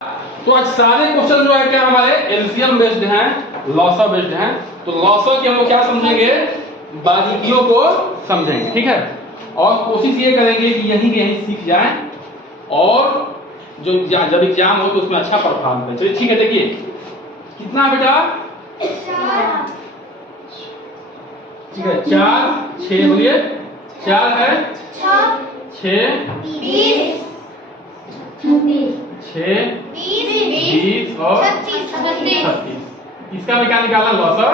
तो आज सारे क्वेश्चन जो है क्या हमारे एलसीएम बेस्ड हैं, लॉसा बेस्ड हैं। तो लॉसा के हम लोग क्या समझेंगे, बारीकियों को समझेंगे, ठीक है। और कोशिश ये करेंगे कि यहीं के यहीं सीख जाएं और जो जब एग्जाम हो तो उसमें अच्छा परफॉर्म करें। चलिए ठीक है, देखिए कितना बेटा, ठीक है 4 6 बोलिए, 4 है 6 6 20 और 36। इसका में क्या निकालना, लॉसा।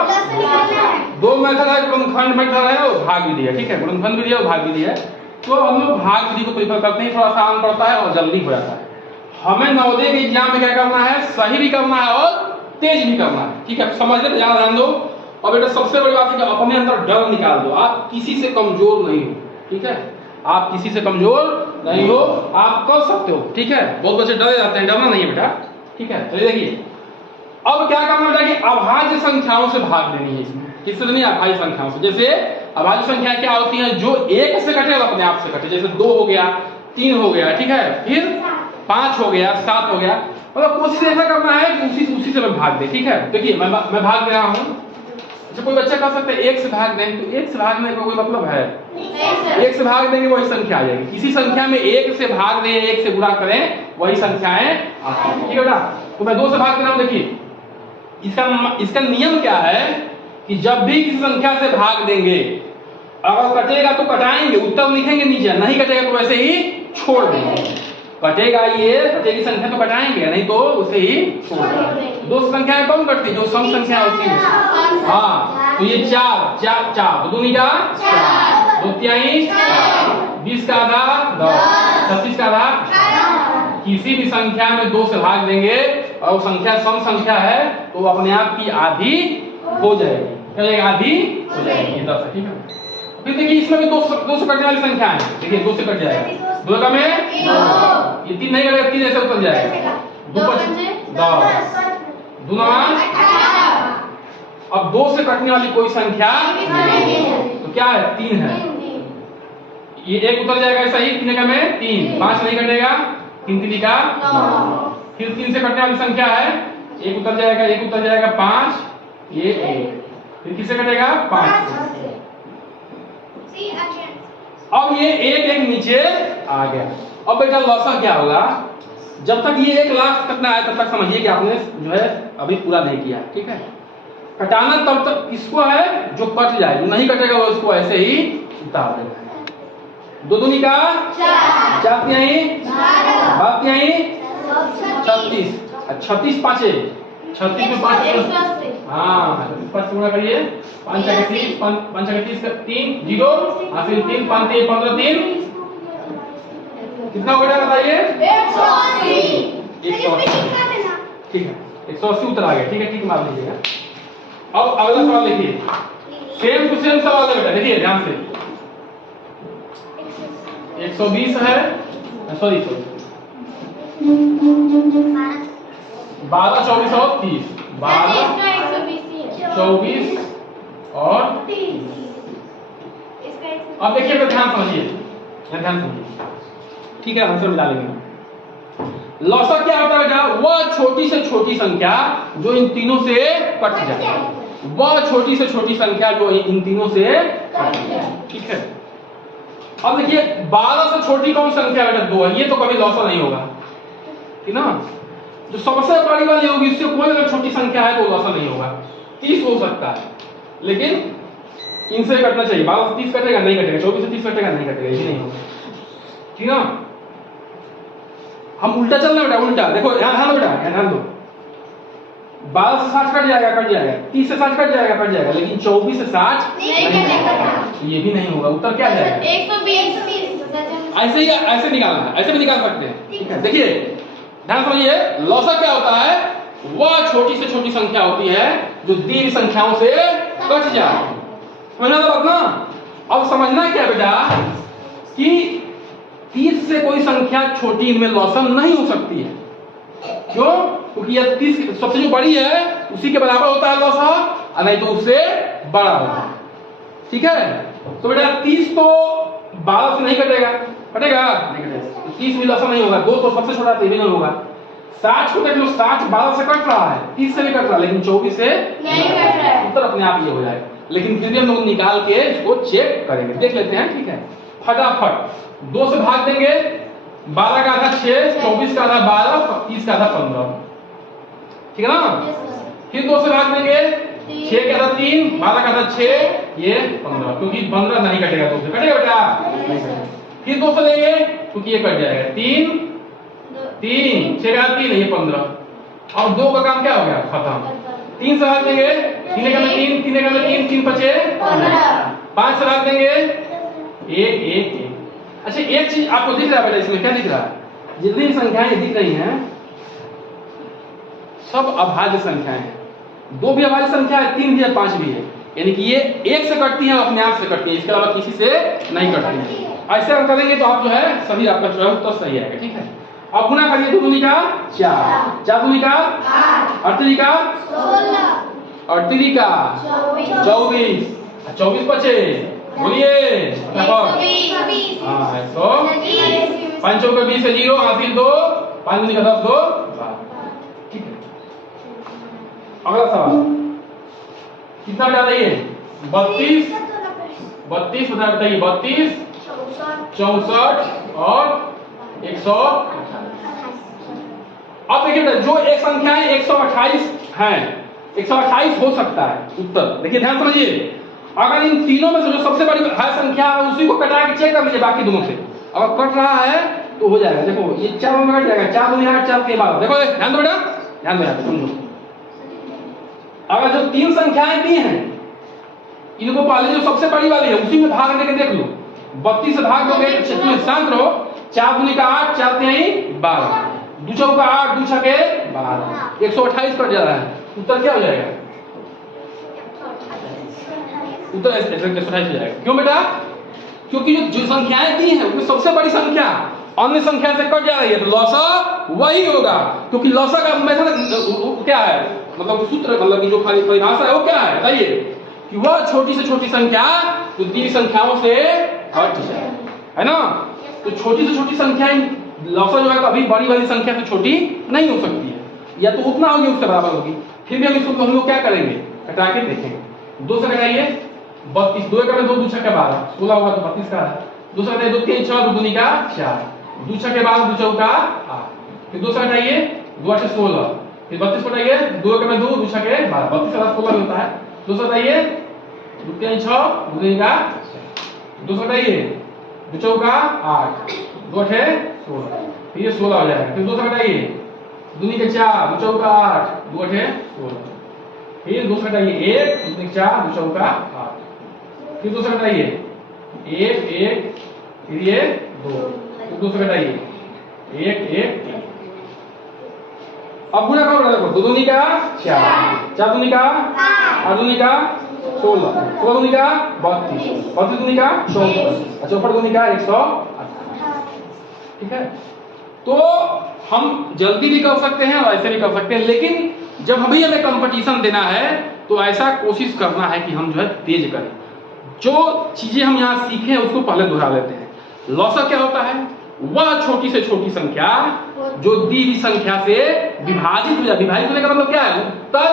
दो मेथड है, गुणनखंड मेथड है और भाग विधि है, ठीक है। गुणनखंड विधि और भाग विधि है। तो हम लोग भाग विधि को प्रेफर करते हैं, थोड़ा आसान पड़ता है और जल्दी हो जाता है। हमें नवोदय के एग्जाम में क्या करना है, सही भी करना है और तेज भी करना है, ठीक है। समझ ले, ध्यान दो। और बेटा सबसे बड़ी बात है कि अपने अंदर डर निकाल दो। आप किसी से कमजोर नहीं हो, ठीक है। आप किसी से कमजोर नहीं हो, आप कर सकते हो, ठीक है। बहुत बच्चे डरे जाते हैं, डरना नहीं है बेटा, ठीक है। चलिए देखिए अब क्या करना बेटा कि अभाज्य संख्याओं से भाग देनी है। इसमें किससे देनी है, अभाज्य संख्याओं से। जैसे अभाज्य संख्या क्या होती है, जो 1 से कटे और अपने आप से कटे। जैसे 2 हो गया, 3 हो गया, ठीक है, फिर 5 हो गया, 7 हो गया। मतलब कोशिश ऐसा करना है कि उसी से मैं भाग दे, ठीक है। देखिए मैं भाग दे रहा हूँ। अच्छा कोई बच्चा कह सकता है 1 से भाग दें, तो 1 से भागने का कोई मतलब है? 1 से भाग देंगे वही संख्या आ जाएगी। किसी संख्या में 1 से भाग दें, 1 से गुणा करें, वही संख्याएं आती हैं, ठीक है बेटा। तो मैं 2 से भाग दे रहा हूँ। देखिए इसका नियम क्या है कि जब भी किसी संख्या से भाग देंगे, अगर कटेगा तो कटाएंगे, उत्तर लिखेंगे नीचे, नहीं कटेगा तो वैसे ही छोड़ देंगे। कटेगा ये कटेगी संख्या तो कटाएंगे, नहीं तो उसे ही छोड़ देंगे। 2 संख्याएं कौन कटती है, जो सम संख्या होती है। हाँ, तो ये 4 दूनी का 4, 2 तिहाई 20 का आधा 10, 36 का आधा। किसी भी संख्या में 2 से भाग देंगे और वो संख्या सम संख्या है तो वो अपने आप की आधी हो जाएगी, क्या जाएगी, आधी हो जाएगी, 10 है, ठीक है। फिर देखिए इसमें भी 2 से कटने वाली संख्या है। देखिए 2 से कट जाएगा, 2 का में 2, ये 3 नहीं कटेगा, 3 ऐसे उतर जाएगा, 2 5 10, 2 9 अब 2 से कटने वाली कोई संख्या तो क्या है, 3 है। ये 1 उतर जाएगा, ऐसा ही 3 का में 3, 5 नहीं कटेगा, 3 3 का 9। फिर 3 से कटने वाली संख्या है, 1 उतर जाएगा, 1 उतर जाएगा 5, ये 1, फिर किससे कटेगा 5 से। अब ये 1 नीचे आ गया। अब बेटा लॉसा क्या होगा, जब तक ये 1 लाख तक ना आए तब तक समझिए कि आपने जो है अभी पूरा नहीं किया, ठीक है। कटाना तब तक किसको है, जो कट जाए, जो नहीं कटेगा वो इसको ऐसे ही उतार देगा। 2 दूनी का 4 तिहाई 12 तिहाई 36, 36 पांचे 36 में 5, हाँ 5 गुणा करिए, 5 का 30, 5 का 30 3 0, फिर 3 5 3 15 3 कितना हो गया बताइए, 180, ठीक है 180 उतर आ गया, ठीक है, ठीक मार लीजिएगा। अब अगला सवाल देखिए, सेम टू सेम सवाल है बेटा, देखिए ध्यान से। 120 है, सॉरी 12 24 और 30, 12 24 और 30। अब देखिए ध्यान समझिए, ध्यान समझिए, ठीक है, आंसर मिला लेंगे। लॉसा क्या होता है बेटा, वह छोटी से छोटी संख्या जो इन तीनों से कट जाए, वह छोटी से छोटी संख्या जो इन तीनों से कट जाए, ठीक है। अब देखिए 12 से छोटी कौन संख्या बेटा, 2 है, ये तो कभी लॉसा नहीं होगा, ठीक ना। जो सबसे बड़ी वाली होगी इससे कोई अगर छोटी संख्या है तो लॉसा नहीं होगा। 30 हो सकता है, लेकिन इनसे कटना चाहिए। 12 से 30 कटेगा, नहीं कटेगा। 24 से 30 कटेगा, नहीं कटेगा, ये नहीं होगा, ठीक ना। हम उल्टा चल रहे बेटा, उल्टा देखो, ध्यान दो बेटा, ध्यान दो। 12 से 60 कट जाएगा, 30 से 60 कट जाएगा, लेकिन 24 से 60 नहीं कटेगा, ये भी नहीं होगा। उत्तर क्या जाएगा, 120। ऐसे निकालना है, ऐसे भी निकाल सकते हैं, ठीक है। देखिए ध्यान समझिए, लॉसा क्या होता है, वह छोटी से छोटी संख्या होती है जो दीर्घ संख्याओं से कट जाए, समझना तो बात ना। अब समझना क्या बेटा कि 30 से कोई संख्या छोटी इनमें लॉसा नहीं हो सकती है। क्यों, क्योंकि यह 30 सबसे जो बड़ी है उसी के बराबर होता है लॉसा, और नहीं तो उससे बड़ा होता है, ठीक है। तो बेटा 30 तो 12 से नहीं कटेगा, नहीं कटेगा, 30 भी लॉसा नहीं होगा। 2 तो सबसे छोटा, 3 नहीं होगा। 60 को देख लो, 60 12 से कट रहा है, 30 से भी कट रहा है, लेकिन 24 से नहीं कट रहा है। उत्तर अपने आप ये हो जाएगा। लेकिन फिर भी हम लोग निकाल के इसको चेक करेंगे, देख लेते हैं। ठीक है, फटाफट 2 से भाग देंगे, 12 का आधा 6, 24 का आधा 12, 30 का आधा 15, ठीक है ना। फिर 2 से भाग देंगे, 6 का आधा 3, 12 का आधा 6, ये 15, क्योंकि 15 नहीं कटेगा, 2 से कटेगा बेटा। फिर 2 से लेंगे क्योंकि ये कट जाएगा, 3 6 का 3 ये 15, और 2 का काम क्या हो गया, खत्म। 3 से भाग देंगे, 3 का 3, 3 का 3, 3 5 15, 5 से भाग देंगे 1 1 1। अच्छा, एक चीज आपको दिख रहा है बेटा, इसमें क्या दिख रहा है, जितनी संख्याएं दिख रही हैं सब अभाज्य संख्याएं हैं। 2 भी अभाज्य संख्या है, 3 भी है, 5 भी है, यानी कि ये 1 से कटती है, अपने आप से कटती है, इसके अलावा किसी से नहीं कटती है। ऐसे हम करेंगे तो आप जो है सभी आपका जो है उत्तर सही आएगा। ठीक है, अब गुना करिए, 2 दूनी का 4, 4 दूनी का 8, 8 दूनी का 16, 8 दूनी का 24, 24 बचे, बोलिए फटाफट। 120, हाँ 100, 5 चौके 20 है 0, हासिल 2, 5 दूनी का 10, 2 12। ठीक है, अगला सवाल कितना बता रही है, 32 32 बताइए, 32 64 और 100। अब देखिए जो एक संख्या है 128 है, 128 हो सकता है उत्तर। देखिए ध्यान समझिए, अगर इन तीनों में से जो सबसे बड़ी है संख्या है उसी को कटा के चेक कर लीजिए बाकी दोनों से, अगर कट रहा है तो हो जाएगा। देखो ये 4 में कट जाएगा, 4 दूनी 8, 4 के बाद देखो, ध्यान दो बेटा, ध्यान दो, समझो। अगर जो 3 संख्याएं दी हैं इनको पहले जो सबसे बड़ी वाली है उसी में भाग देके देख लो, 32 से भाग दोगे तो शांत रहो, 4 दूनी का 8, 4 तिहाई 12, 2 चौका 8, 2 छके 12, 128 कट जा रहा है, उत्तर क्या हो जाएगा, उत्तर 128 हो जाएगा। क्यों बेटा, क्योंकि जो संख्याएं दी हैं उसमें सबसे बड़ी संख्या अन्य संख्या से कट जा रही है, तो लौसा वही होगा, क्योंकि लौसा का मेथड क्या है, मतलब सूत्र, मतलब कि जो खाली परिभाषा है वो क्या है बताइए, कि वह छोटी से छोटी संख्या जो दी संख्याओं से हट जाए, है ना। तो छोटी से छोटी संख्याएं लौसा जो है कभी बड़ी वाली संख्या से छोटी नहीं हो सकती है, या तो उतना होगी उससे बराबर होगी। फिर भी हम इसको हम लोग क्या करेंगे, कटा के देखेंगे। 2 से कटाइए, 32, 2 का 2, 2 छक्के 12, 16 होगा तो 32 का है। 2 से कटाइए, 2 3 6, 2 दूनी का 4, 2 छक्के 12, 2 चौका 8। फिर 2 से कटाइए, 2 8 16, फिर 32 कटाइए, 2 का 2, 2 छक्के 12, 32 के बाद 16 होता है। 2 से कटाइए, 2 3 6, 2 दूनी का 2 से कटाइए, 2 चौका 8, 2 8 16, फिर ये 16 हो जाएगा। फिर 2 से कटाइए, दूनी के 4, 2 चौका 8, 2 8 16, फिर 2 से कटाइए 1, 2 4, 2 चौका 8, फिर 2 से कटाइए 1 1, फिर ये 2, फिर 2 से कटाइए 1 1 1। अब गुना करो, देखो 2 दूनी का 4, 4 दूनी का 8 दूनी का 16, 16 दूनी का 32, 32 दूनी का 64, 64 दूनी का 128। ठीक है, तो हम जल्दी भी कर सकते हैं और ऐसे भी कर सकते हैं, लेकिन जब अभी हमें कंपटीशन देना है तो ऐसा कोशिश करना है कि हम जो है तेज करें, जो चीजें हम यहाँ सीखे उसको पहले दोहरा लेते हैं। लौसा क्या होता है, वह छोटी से छोटी संख्या जो दी हुई संख्या से विभाजित हो जाए। विभाजित होने का मतलब क्या है, उत्तर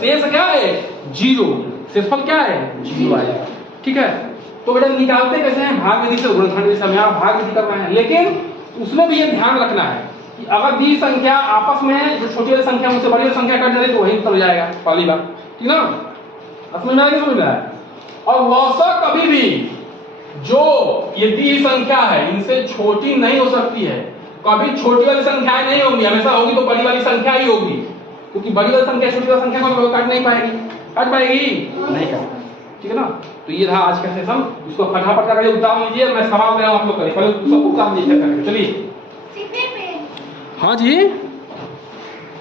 शेष क्या है 0, शेषफल क्या है 0 आएगा। ठीक है, तो बेटा निकालते कैसे हैं, भाग विधि से, गुणनखंड विधि से हमें भाग विधि कर रहे हैं, लेकिन उसमें भी ये ध्यान रखना है कि अगर दी संख्या आपस में जो छोटी वाली संख्या उनसे बड़ी वाली संख्या कट जाए तो वही उत्तर हो जाएगा, पहली बात, ठीक ना, समझ में आएगी, समझ में आया। और लौसा कभी भी जो ये दी संख्या है इनसे छोटी नहीं हो सकती है, कभी छोटी वाली संख्याएं नहीं होंगी, हमेशा होगी तो बड़ी वाली संख्या ही होगी, क्योंकि बड़ी वाली संख्या छोटी वाली संख्या को काट नहीं पाएगी, काट पाएगी नहीं काट, ठीक है ना। तो ये था आज का सेशन, इसको फटाफट करके उतार लीजिए, मैं सवाल दे रहा हूं आप लोग करिए, पहले उसको उतार लीजिए, चलिए। हाँ जी।